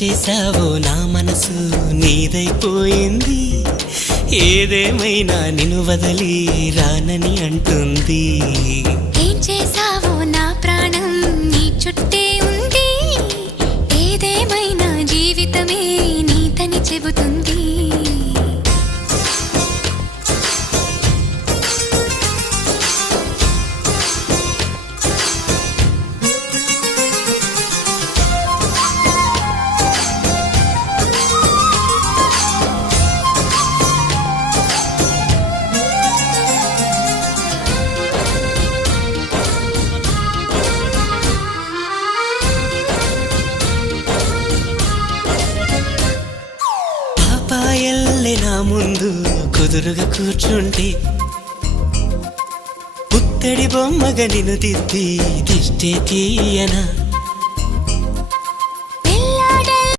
చేసావో నా మనసు నీదైపోయింది, ఏదేమైనా నిన్ను వదిలి రానని అంటుంది. ఏం చేసావో నా ప్రాణం నీ చుట్టే ఉంది, ఏదేమైనా జీవితమే నీతని చెబుతుంది. పాపాయల్లే నా ముందు కుదురుగా కూర్చుంటే, పుత్తడి బొమ్మగా నిన్ను దిద్ది దిష్టే తీయనా.